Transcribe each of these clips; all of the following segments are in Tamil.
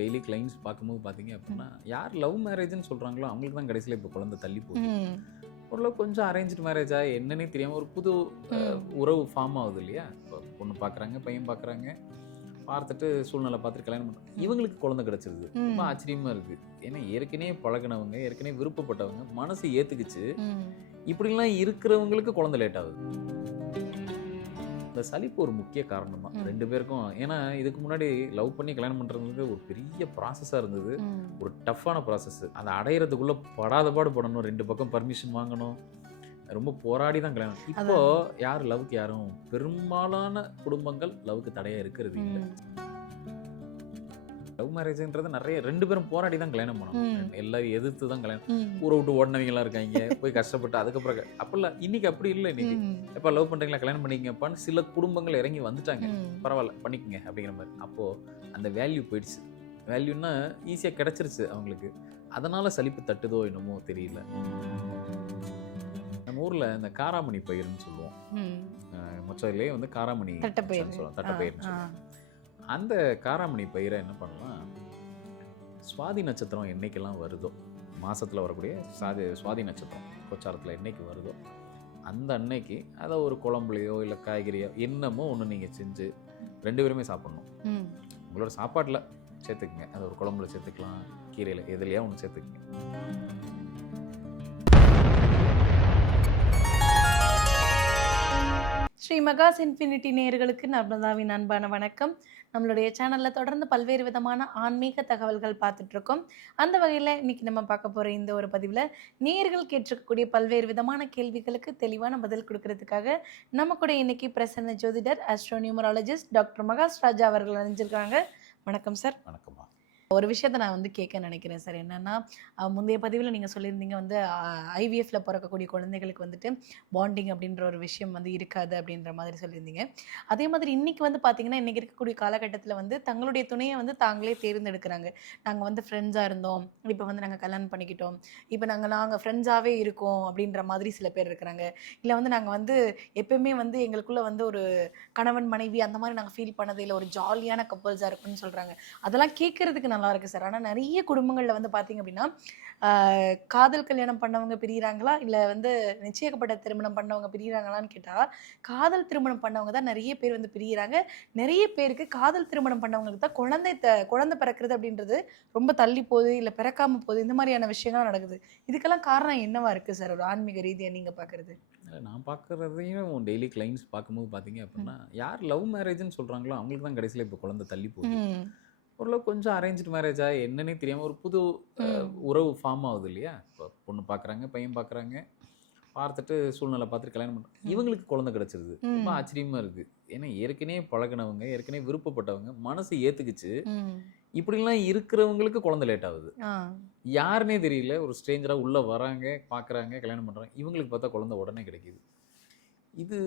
டெய்லி கிளைண்ட்ஸ் பார்க்கும்போது பார்த்தீங்க அப்படின்னா, யார் லவ் மேரேஜ்ன்னு சொல்றாங்களோ அவங்களுக்கு தான் கடைசியில இப்போ குழந்தை தள்ளி போகுது. ம். ஓரளவு கொஞ்சம் அரேஞ்ச்டு மேரேஜா என்னன்னே தெரியாம ஒரு புது ம். உறவு ஃபார்ம் ஆகுது இல்லையா? இப்போ பொண்ணு பார்க்குறாங்க, பையன் பார்க்குறாங்க. பார்த்துட்டு சூழ்நிலை பார்த்துட்டு கல்யாணம் பண்றாங்க. ம். இவங்களுக்கு குழந்தை கிடைச்சிருது. ரொம்ப ம். ஆச்சரியமா இருக்கு. ஏன்னா ஏற்கனவே பழகுனவங்க, ஏற்கனவே விருப்பப்பட்டவங்க, மனசு ஏத்துக்குச்சு. ம். இப்படிலாம் இருக்கிறவங்களுக்கு குழந்தை லேட் ஆகுது. இந்த சலிப்பு ஒரு முக்கிய காரணம் தான். ம். 2 பேருக்கும். ஏன்னா இதுக்கு முன்னாடி லவ் பண்ணி கல்யாணம் பண்றதுக்கு ஒரு பெரிய ப்ராசஸா இருந்தது. ம். ஒரு டஃப்பான ப்ராசஸ். அதை அடையறதுக்குள்ள படாத பாடு படணும். 2 பக்கம் பர்மிஷன் வாங்கணும். ரொம்ப போராடி தான் கல்யாணம். இப்போ யார் லவ்க்கு யாரும் பெரும்பாலான குடும்பங்கள் லவ்க்கு தடையா இருக்கிறது இல்ல. ம். லவ் மேரேஜ்ன்றது நிறைய 2 பேரும் போராடி தான் கல்யாணம் பண்ணணும். ம். எல்லாரும் எதிர்த்து தான் கல்யாணம். ம். ஊரை விட்டு ஓடினவங்க எல்லாம் இருக்காங்க. போய் கஷ்டப்பட்டு அதுக்கப்புறம் அப்பெல்லாம் இன்னைக்கு அப்படி இல்லை. இன்னைக்கு ம். எப்ப லவ் பண்றீங்களா கல்யாணம் பண்ணிக்கங்கப்பான்னு சில குடும்பங்கள் இறங்கி வந்துட்டாங்க. ம். பரவாயில்ல பண்ணிக்கங்க அப்படிங்கிற மாதிரி. அப்போ அந்த வேல்யூ போயிடுச்சு. வேல்யூன்னா ஈஸியா கிடைச்சிருச்சு அவங்களுக்கு. அதனால சலிப்பு தட்டுதோ என்னமோ தெரியல. நம்ம ஊர்ல இந்த காராமணி பயிர்னு சொல்லுவோம். ம். மொச்சையிலே வந்து காராமணி தட்டைப்பயிறு. சொல்லுவோம். தட்டைப்பயிர்னு சொல்லுவோம். அந்த காராமணி பயிரை என்ன பண்ணலாம், சுவாதி நட்சத்திரம் என்னைக்கெல்லாம் வருதோ, மாசத்துல வரக்கூடிய சுவாதி நட்சத்திரம் கோச்சாரத்தில் என்னைக்கு வருதோ அந்த அன்னைக்கு அதை ஒரு குழம்புலையோ இல்லை காய்கறியோ என்னமோ ஒன்று நீங்கள் செஞ்சு 2 பேருமே சாப்பிடணும். ம். உங்களோட சாப்பாட்டில் சேர்த்துக்குங்க. அதை ஒரு குழம்புல சேர்த்துக்கலாம், கீரையில் எதுலையா ஒன்று சேர்த்துக்குங்க. ஸ்ரீ மகாஸ் இன்ஃபினிட்டி நேயர்களுக்கு நர்மதாவின் அன்பான வணக்கம். நம்மளுடைய சேனல்ல தொடர்ந்து பல்வேறு விதமான ஆன்மீக தகவல்கள் பார்த்துட்டு இருக்கோம். அந்த வகையில் இன்னைக்கு நம்ம பார்க்க போற இந்த ஒரு பதிவில் நேயர்கள் கேட்டிருக்கக்கூடிய பல்வேறு விதமான கேள்விகளுக்கு தெளிவான பதில் கொடுக்கறதுக்காக நம்ம கூட இன்னைக்கு பிரசன்ன ஜோதிடர் ஆஸ்ட்ரோநியூமராலஜிஸ்ட் டாக்டர் மகாஸ் ராஜா அவர்கள் அறிஞ்சிருக்காங்க. வணக்கம் சார். வணக்கம்மா. ஒரு விஷயத்தை நான் வந்து கேட்க நினைக்கிறேன் சார். என்னன்னா, முந்தைய பதிவில் நீங்கள் சொல்லியிருந்தீங்க வந்து ஐவிஎஃப்ல பிறக்கக்கூடிய குழந்தைகளுக்கு வந்துட்டு பாண்டிங் அப்படின்ற ஒரு விஷயம் வந்து இருக்காது அப்படின்ற மாதிரி சொல்லியிருந்தீங்க. அதே மாதிரி இன்னைக்கு வந்து பார்த்தீங்கன்னா, இன்னைக்கு இருக்கக்கூடிய காலகட்டத்தில் வந்து தங்களுடைய துணையை வந்து தாங்களே தேர்ந்தெடுக்கிறாங்க. நாங்கள் வந்து ஃப்ரெண்ட்ஸாக இருந்தோம், இப்போ வந்து நாங்கள் கல்யாணம் பண்ணிக்கிட்டோம், இப்போ நாங்கள் ஃப்ரெண்ட்ஸாகவே இருக்கோம் அப்படின்ற மாதிரி சில பேர் இருக்கிறாங்க. இல்லை வந்து நாங்கள் வந்து எப்பயுமே வந்து எங்களுக்குள்ள வந்து ஒரு கணவன் மனைவி அந்த மாதிரி நாங்கள் ஃபீல் பண்ணது இல்லை, ஒரு ஜாலியான கப்பல்ஸாக இருக்குன்னு சொல்கிறாங்க. அதெல்லாம் கேட்கறதுக்கு நல்லா இருக்கு சார். ஆனால் நிறைய குடும்பங்கள்ல வந்து பார்த்தீங்க அப்படின்னா, காதல் கல்யாணம் பண்ணவங்க பிரிகிறாங்களா இல்லை வந்து நிச்சயிக்கப்பட்ட திருமணம் பண்ணவங்க பிரிகிறாங்களான்னு கேட்டால், காதல் திருமணம் பண்ணவங்க தான் நிறைய பேர் வந்து பிரிகிறாங்க. நிறைய பேருக்கு காதல் திருமணம் பண்ணவங்களுக்கு தான் குழந்தை பிறக்கிறது அப்படின்றது ரொம்ப தள்ளி போகுது, இல்லை பிறக்காம போகுது, இந்த மாதிரியான விஷயங்கள்லாம் நடக்குது. இதுக்கெல்லாம் காரணம் என்னவா இருக்கு சார், ஒரு ஆன்மீக ரீதியா நீங்க பார்க்கறது? நான் பார்க்குறதையும் டெய்லி கிளைண்ட்ஸ் பார்க்கும்போது பார்த்தீங்க அப்படின்னா, யார் லவ் மேரேஜ்ன்னு சொல்கிறாங்களோ அவங்களுக்கு தான் கடைசியில் இப்போ குழந்தை தள்ளி போகுது. ஓரளவு கொஞ்சம் அரேஞ்ச்டு மேரேஜா என்னன்னே தெரியாம ஒரு புது உறவு ஃபார்ம் ஆகுது இல்லையா? இப்போ பொண்ணு பார்க்குறாங்க, பையன் பார்க்குறாங்க. பார்த்துட்டு சூழ்நிலை பார்த்துட்டு கல்யாணம் பண்றாங்க. இவங்களுக்கு குழந்தை கிடைச்சிருது. ரொம்ப ஆச்சரியமா இருக்கு. ஏன்னா ஏற்கனவே பழகுனவங்க, ஏற்கனவே விருப்பப்பட்டவங்க, மனசு ஏத்துக்குச்சு. இப்படிலாம் இருக்கிறவங்களுக்கு குழந்தை லேட் ஆகுது. யாருன்னே தெரியல, ஒரு ஸ்ட்ரேஞ்சரா உள்ள வராங்க, பார்க்குறாங்க, கல்யாணம் பண்றாங்க. இவங்களுக்கு பார்த்தா குழந்தை உடனே கிடைக்குது. இது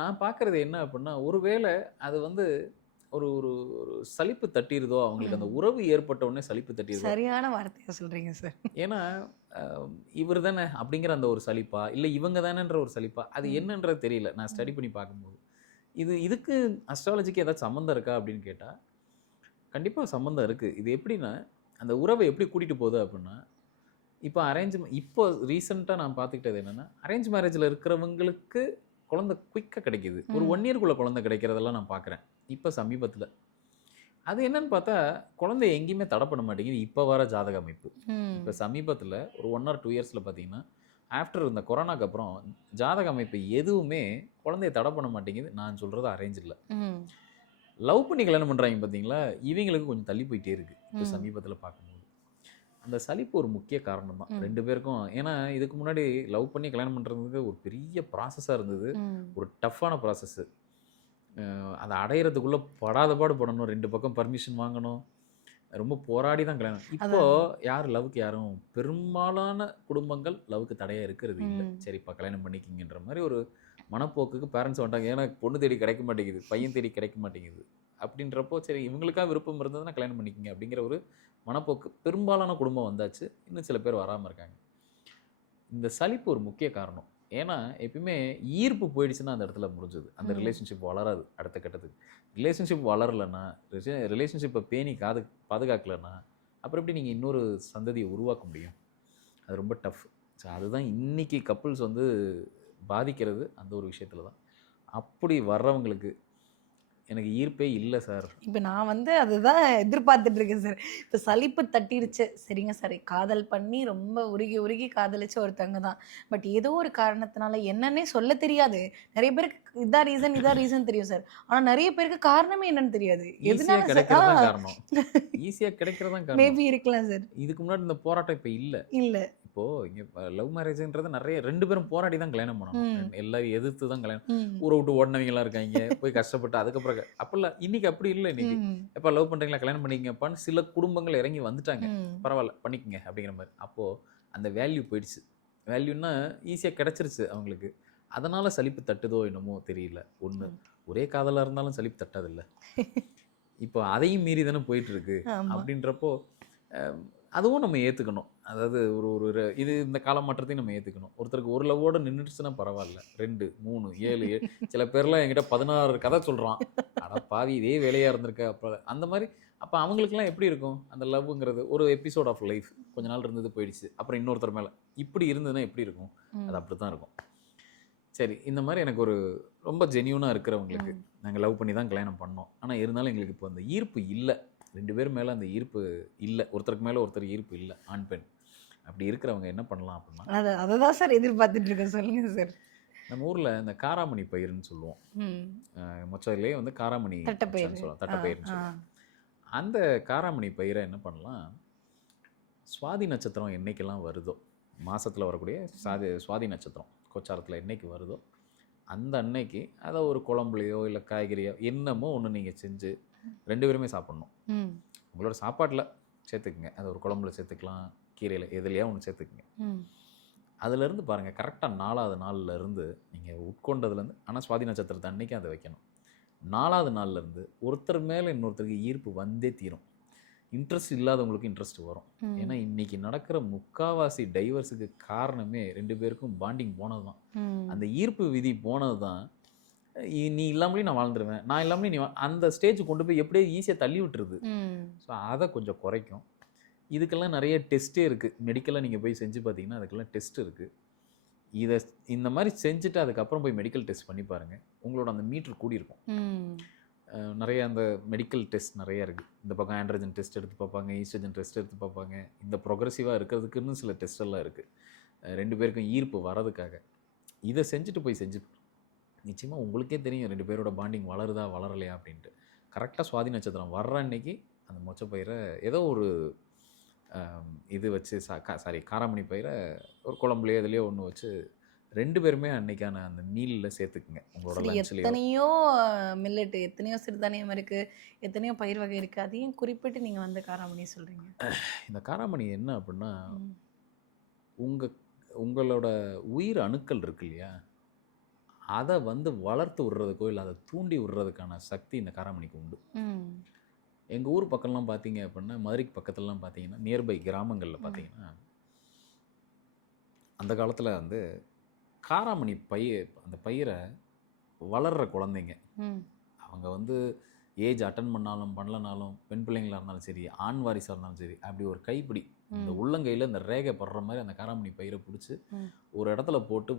நான் பார்க்கறது என்ன அப்படின்னா, ஒருவேளை அது வந்து ஒரு ஒரு ஒரு சலிப்பு தட்டிருதோ, அவங்களுக்கு அந்த உறவு ஏற்பட்ட உடனே சலிப்பு தட்டிருதோ. சரியான வார்த்தையா சொல்றீங்க சார். ஏன்னா இவர் தானே அப்படிங்கிற அந்த ஒரு சலிப்பா, இல்லை இவங்க தானேன்ற ஒரு சலிப்பா, அது என்னன்றது தெரியல. நான் ஸ்டடி பண்ணி பார்க்கும்போது இதுக்கு அஸ்ட்ராலஜிக்கு ஏதாச்சும் சம்மந்தம் இருக்கா அப்படின்னு கேட்டால் கண்டிப்பாக சம்மந்தம் இருக்குது. இது எப்படின்னா, அந்த உறவை எப்படி கூட்டிகிட்டு போகுது அப்படின்னா, இப்போ ரீசெண்டாக நான் பார்த்துக்கிட்டது என்னென்னா, அரேஞ்ச் மேரேஜில் இருக்கிறவங்களுக்கு குழந்தை குயிக்காக கிடைக்கிது. ஒரு 1 இயர்க்குள்ளே குழந்தை கிடைக்கிறதெல்லாம் நான் பார்க்குறேன் இப்போ சமீபத்தில். அது என்னன்னு பார்த்தா, குழந்தை எங்கேயுமே தடை பண்ண மாட்டேங்குது. இப்போ வர ஜாதக அமைப்பு இப்போ சமீபத்தில் ஒரு 1 or 2 இயர்ஸில் பார்த்தீங்கன்னா, ஆஃப்டர் இந்த கொரோனாக்கு அப்புறம் ஜாதக அமைப்பு எதுவுமே குழந்தைய தடை பண்ண மாட்டேங்குது. நான் சொல்கிறது அரேஞ்ச் இல்லை, லவ் பண்ணி கல்யாணம் பண்ணுறாங்க பார்த்தீங்களா, இவங்களுக்கு கொஞ்சம் தள்ளி போயிட்டே இருக்குது இப்போ சமீபத்தில் பார்க்கும்போது. அந்த சலிப்பு ஒரு முக்கிய காரணம் தான் 2 பேருக்கும். ஏன்னா இதுக்கு முன்னாடி லவ் பண்ணி கல்யாணம் பண்ணுறதுக்கு ஒரு பெரிய ப்ராசஸாக இருந்தது. ஒரு டஃப்பான ப்ராசஸ்ஸு. அதை அடையிறதுக்குள்ள படாத பாடு படணும். 2 பக்கம் பர்மிஷன் வாங்கணும். ரொம்ப போராடி தான் கல்யாணம். இப்போ யார் லவ்க்கு யாரும் பெரும்பாலான குடும்பங்கள் லவ்க்கு தடையா இருக்கிறது இல்லை. சரிப்பா கல்யாணம் பண்ணிக்கிங்கன்ற மாதிரி ஒரு மனப்போக்குக்கு பேரண்ட்ஸ் வந்துட்டாங்க. ஏன்னா பொண்ணு தேடி கிடைக்க மாட்டேங்குது, பையன் தேடி கிடைக்க மாட்டேங்குது. அப்படின்றப்போ சரி இவங்களுக்காக விருப்பம் இருந்ததுன்னா கல்யாணம் பண்ணிக்கிங்க அப்படிங்கிற ஒரு மனப்போக்கு பெரும்பாலான குடும்பம் வந்தாச்சு. இன்னும் சில பேர் வராமல் இருக்காங்க. இந்த சலிப்பு ஒரு முக்கிய காரணம். ஏன்னா எப்பயுமே ஈர்ப்பு போயிடுச்சுன்னா அந்த இடத்துல முடிஞ்சது. அந்த ம். ரிலேஷன்ஷிப் வளராது அடுத்த கட்டத்துக்கு. ரிலேஷன்ஷிப் வளரலன்னா, ரிலேஷன்ஷிப்பை பேணி பாதுகாக்கலன்னா, அப்புறம் எப்படி நீங்க இன்னொரு சந்ததியை உருவாக்க முடியும்? அது ரொம்ப டஃப். ஸோ அதுதான் இன்னைக்கு கப்புள்ஸ் வந்து பாதிக்கிறது அந்த ஒரு விஷயத்துல தான். அப்படி வர்றவங்களுக்கு எனக்கு ஈர்ப்பே இல்ல சார். இப்ப நான் வந்து அதுதான் எதிர்பார்த்துட்டு இருக்கேன் சார். இப்ப சலிப்பு தட்டிருச்சு. சரிங்க சார். காதல் பண்ணி ரொம்ப உருகி உருகி காதலிச்ச ஒருத்தவங்க தான். பட் ஏதோ ஒரு காரணத்தினால என்னன்னே சொல்ல தெரியாது. நெறைய பேருக்கு இதான் ரீசன் தெரியும் சார். ஆனா நெறைய பேருக்கு காரணமே என்னன்னு தெரியாது. ஈஸியா எதனால சார் கிடைக்கிறது தான் காரணம். ஈஸியா கிடைக்கிறது தான் காரணம். மேபி இருக்கலாம் சார். இதுக்கு முன்னாடி இந்த போராட்டம் இப்ப இல்ல. இல்ல. இப்போ இங்க லவ் மேரேஜ்ன்றது நிறைய 2 பேரும் போராடி தான் கல்யாணம் பண்ணணும். ம். எல்லாரும் எதிர்த்து தான் கல்யாணம். ம். ஊரை விட்டு ஓடினவங்கலாம் இருக்காங்க. போய் கஷ்டப்பட்டு அதுக்கப்புறம் அப்பெல்லாம் இன்னைக்கு அப்படி இல்லை. இன்னைக்கு ம். எப்போ லவ் பண்றீங்களா கல்யாணம் பண்ணிக்கங்கப்பான்னு சில குடும்பங்கள் இறங்கி வந்துட்டாங்க. ம். பரவாயில்ல பண்ணிக்கங்க அப்படிங்கிற மாதிரி. அப்போ அந்த வேல்யூ போயிடுச்சு. வேல்யூன்னா ஈஸியா கிடைச்சிருச்சு அவங்களுக்கு. அதனால சலிப்பு தட்டுதோ என்னமோ தெரியல. ஒண்ணு ம். ஒரே காதலா இருந்தாலும் சலிப்பு தட்டாதில்ல. இப்போ அதையும் மீறி தானே போயிட்டு இருக்கு. ஆமா. அப்படின்றப்போ அதுவும் நம்ம ஏற்றுக்கணும். அதாவது ஒரு ஒரு இது இந்த காலமாற்றத்தையும் நம்ம ஏற்றுக்கணும். ஒருத்தருக்கு ஒரு லவ்வோட நின்றுச்சுன்னா பரவாயில்ல. 2, 3, 7 சில பேர்லாம் என்கிட்ட 16 கதை சொல்கிறான். அட பாவி இதே வேலையாக இருந்திருக்க. அப்போ அந்த மாதிரி அப்போ அவங்களுக்குலாம் எப்படி இருக்கும் அந்த லவ்ங்கிறது? ஒரு எபிசோட் ஆஃப் லைஃப். கொஞ்ச நாள் இருந்தது போயிடுச்சு. அப்புறம் இன்னொருத்தர் மேலே இப்படி இருந்ததுன்னா எப்படி இருக்கும்? அது அப்படி தான் இருக்கும். சரி இந்த மாதிரி எனக்கு ஒரு ரொம்ப ஜென்யூனாக இருக்கிறவங்களுக்கு நாங்கள் லவ் பண்ணி தான் கல்யாணம் பண்ணோம். ஆனால் இருந்தாலும் எங்களுக்கு இப்போ அந்த ஈர்ப்பு இல்லை. 2 பேர் மேலே அந்த ஈர்ப்பு இல்லை. ஒருத்தருக்கு மேலே ஒருத்தர் ஈர்ப்பு இல்லை. ஆண் பெண் அப்படி இருக்கிறவங்க என்ன பண்ணலாம் அப்படின்னா, அதை தான் சார் எதிர்பார்த்துட்டு இருக்கேன். சொல்லுங்க சார். நம்ம ஊரில் இந்த காராமணி பயிர்னு சொல்லுவோம். மொச்சதுலேயே வந்து காராமணி தட்டைப்பயிர் சொல்லுவோம். தட்டைப்பயிர்னு சொல்லுவோம். அந்த காராமணி பயிரை என்ன பண்ணலாம், சுவாதி நட்சத்திரம் என்னைக்கெல்லாம் வருதோ, மாசத்துல வரக்கூடிய சுவாதி நட்சத்திரம் கோச்சாரத்தில் என்னைக்கு வருதோ அந்த அன்னைக்கு அதை ஒரு குழம்புலையோ இல்லை காய்கறியோ என்னமோ ஒன்று நீங்கள் செஞ்சு 2 பேருமே சாப்பிட்ணும். உங்களோட சாப்பாட்டில் சேர்த்துக்குங்க. அதை ஒரு குழம்புல சேர்த்துக்கலாம், கீரையில் எதுலையா ஒன்று சேர்த்துக்குங்க. அதுலேருந்து பாருங்கள் கரெக்டாக 4வது நாள்ல இருந்து நீங்கள் உட்கொண்டதுலேருந்து, ஆனால் சுவாதி நட்சத்திரத்தை அன்னைக்கு அதை வைக்கணும். 4வது நாள்லேருந்து ஒருத்தர் மேலே இன்னொருத்தருக்கு ஈர்ப்பு வந்தே தீரும். இன்ட்ரெஸ்ட் இல்லாதவங்களுக்கு இன்ட்ரெஸ்ட் வரும். ஏன்னா இன்னைக்கு நடக்கிற முக்காவாசி டைவர்ஸுக்கு காரணமே 2 பேருக்கும் பாண்டிங் போனது தான். அந்த ஈர்ப்பு விதி போனது தான். நீ இல்லாமலே நான் வாழ்ந்துருவேன், நான் இல்லாமலே நீ அந்த ஸ்டேஜ் கொண்டு போய் எப்படியே ஈஸியாக தள்ளி விட்டுருது. ஸோ அதை கொஞ்சம் குறைக்கும். இதுக்கெல்லாம் நிறைய டெஸ்ட்டே இருக்குது. மெடிக்கலாக நீங்கள் போய் செஞ்சு பார்த்தீங்கன்னா அதுக்கெல்லாம் டெஸ்ட் இருக்குது. இதை இந்த மாதிரி செஞ்சுட்டு அதுக்கப்புறம் போய் மெடிக்கல் டெஸ்ட் பண்ணி பாருங்கள். உங்களோட அந்த மீட்டர் கூடியிருக்கும். நிறைய அந்த மெடிக்கல் டெஸ்ட் நிறைய இருக்குது. இந்த பக்கம் ஆண்ட்ரஜன் டெஸ்ட் எடுத்து பார்ப்பாங்க, ஈஸ்ட்ரஜன் டெஸ்ட் எடுத்து பார்ப்பாங்க. இந்த ப்ரொக்ரெசிவாக இருக்கிறதுக்குன்னு சில டெஸ்ட் எல்லாம் இருக்குது. 2 பேருக்கும் ஈர்ப்பு வரதுக்காக இதை செஞ்சுட்டு போய் செஞ்சு நிச்சயமாக உங்களுக்கே தெரியும் 2 பேரோட பாண்டிங் வளருதா வளரலையா அப்படின்ட்டு. கரெக்டாக சுவாதி நட்சத்திரம் வர்ற அன்னைக்கு அந்த மொச்சப்பயிரை ஏதோ ஒரு இது வச்சு காராமணி பயிரை ஒரு குழம்புலையோ இதுலையோ ஒன்று வச்சு 2 பேருமே அன்னைக்கான அந்த மீலில் சேர்த்துக்குங்க. உங்களோட லஞ்ச்லேயோ. எத்தனையோ மில்லட், எத்தனையோ சிறுதானியம் இருக்குது, எத்தனையோ பயிர் வகை இருக்குது. அதையும் குறிப்பிட்டு நீங்கள் வந்து காராமணி சொல்கிறீங்க. இந்த காராமணி என்ன அப்படின்னா, உங்களோட உயிர் அணுக்கள் இருக்கு இல்லையா, அதை வந்து வளர்த்து விடுறதுக்கோ இல்லை அதை தூண்டி விடுறதுக்கான சக்தி இந்த காராமணிக்கு உண்டு. எங்கள் ஊர் பக்கம்லாம் பார்த்தீங்க அப்படின்னா, மதுரைக்கு பக்கத்துலலாம் பார்த்தீங்கன்னா, நியர்பை கிராமங்களில் பார்த்தீங்கன்னா, அந்த காலத்தில் வந்து காராமணி அந்த பயிரை வளர்கிற குழந்தைங்க அவங்க வந்து ஏஜ் அட்டன் பண்ணாலும் பண்ணலனாலும், பெண் பிள்ளைங்களாக இருந்தாலும் சரி, ஆண் வாரிசாக இருந்தாலும் சரி, அப்படி ஒரு கைப்பிடி இந்த உள்ளங்கையில் இந்த ரேகை படுற மாதிரி அந்த காராமணி பயிரை பிடிச்சி ஒரு இடத்துல போட்டு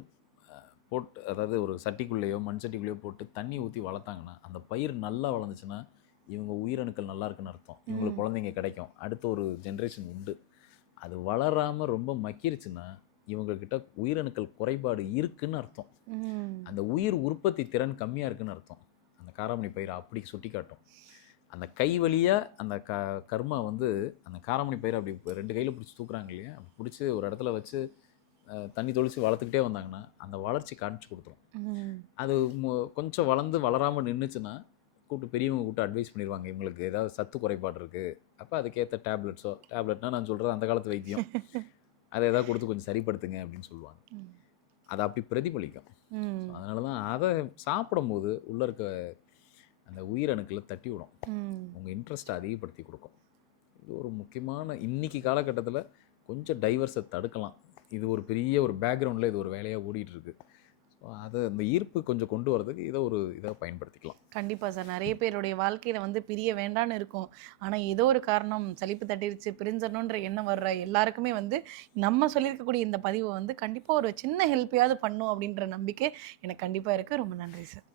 அதாவது ஒரு சட்டிக்குள்ளேயோ மண் சட்டிக்குள்ளேயோ போட்டு தண்ணி ஊற்றி வளர்த்தாங்கன்னா, அந்த பயிர் நல்லா வளர்ந்துச்சுன்னா இவங்க உயிரணுக்கள் நல்லா இருக்குன்னு அர்த்தம். இவங்களுக்கு குழந்தைங்க கிடைக்கும், அடுத்த ஒரு ஜென்ரேஷன் உண்டு. அது வளராமல் ரொம்ப மக்கிருச்சுன்னா இவங்கக்கிட்ட உயிரணுக்கள் குறைபாடு இருக்குன்னு அர்த்தம். அந்த உயிர் உற்பத்தி திறன் கம்மியாக இருக்குன்னு அர்த்தம். அந்த காராமணி பயிரை அப்படி சுட்டி காட்டும். அந்த கை வழியாக அந்த கர்மா வந்து அந்த காராமணி பயிரை அப்படி 2 கையில் பிடிச்சி தூக்குறாங்க இல்லையா, அப்படி பிடிச்சி ஒரு இடத்துல வச்சு தண்ணி தொளிச்சு வளர்த்துக்கிட்டே வந்தாங்கன்னா அந்த வளர்ச்சி காமிச்சு கொடுத்துரும். அது கொஞ்சம் வளர்ந்து வளராமல் நின்றுச்சுன்னா கூப்பிட்டு பெரியவங்க கூப்பிட்டு அட்வைஸ் பண்ணிடுவாங்க, இவங்களுக்கு ஏதாவது சத்து குறைபாடு இருக்குது, அப்போ அதுக்கேற்ற டேப்லெட்னா நான் சொல்கிறது அந்த காலத்து வைத்தியம், அதை ஏதாவது கொடுத்து கொஞ்சம் சரிப்படுத்துங்க அப்படின்னு சொல்லுவாங்க. அதை அப்படி பிரதிபலிக்கும். அதனால தான் அதை சாப்பிடும்போது உள்ளே இருக்க அந்த உயிரணுக்களை தட்டி விடும், உங்கள் இன்ட்ரெஸ்ட்டை அதிகப்படுத்தி கொடுக்கும். இது ஒரு முக்கியமான இன்னைக்கு காலகட்டத்தில் கொஞ்சம் டைவர்ஸை தடுக்கலாம். இது ஒரு பெரிய ஒரு பேக்ரவுண்டில் இது ஒரு வேலையாக ஓடிட்டு இருக்கு. ஸோ அது அந்த ஈர்ப்பு கொஞ்சம் கொண்டு வரதுக்கு இதை ஒரு இதாக பயன்படுத்திக்கலாம். கண்டிப்பா சார். நிறைய பேருடைய வாழ்க்கையில வந்து பிரிய வேண்டான்னு இருக்கும். ஆனா ஏதோ ஒரு காரணம் சலிப்பு தட்டிருச்சு, பிரிஞ்சிரணுன்ற எண்ணம் வர்ற எல்லாருக்குமே வந்து நம்ம சொல்லியிருக்கக்கூடிய இந்த பதிவு வந்து கண்டிப்பா ஒரு சின்ன ஹெல்ப்பையாவது பண்ணும் அப்படின்ற நம்பிக்கை எனக்கு கண்டிப்பா இருக்கு. ரொம்ப நன்றி சார்.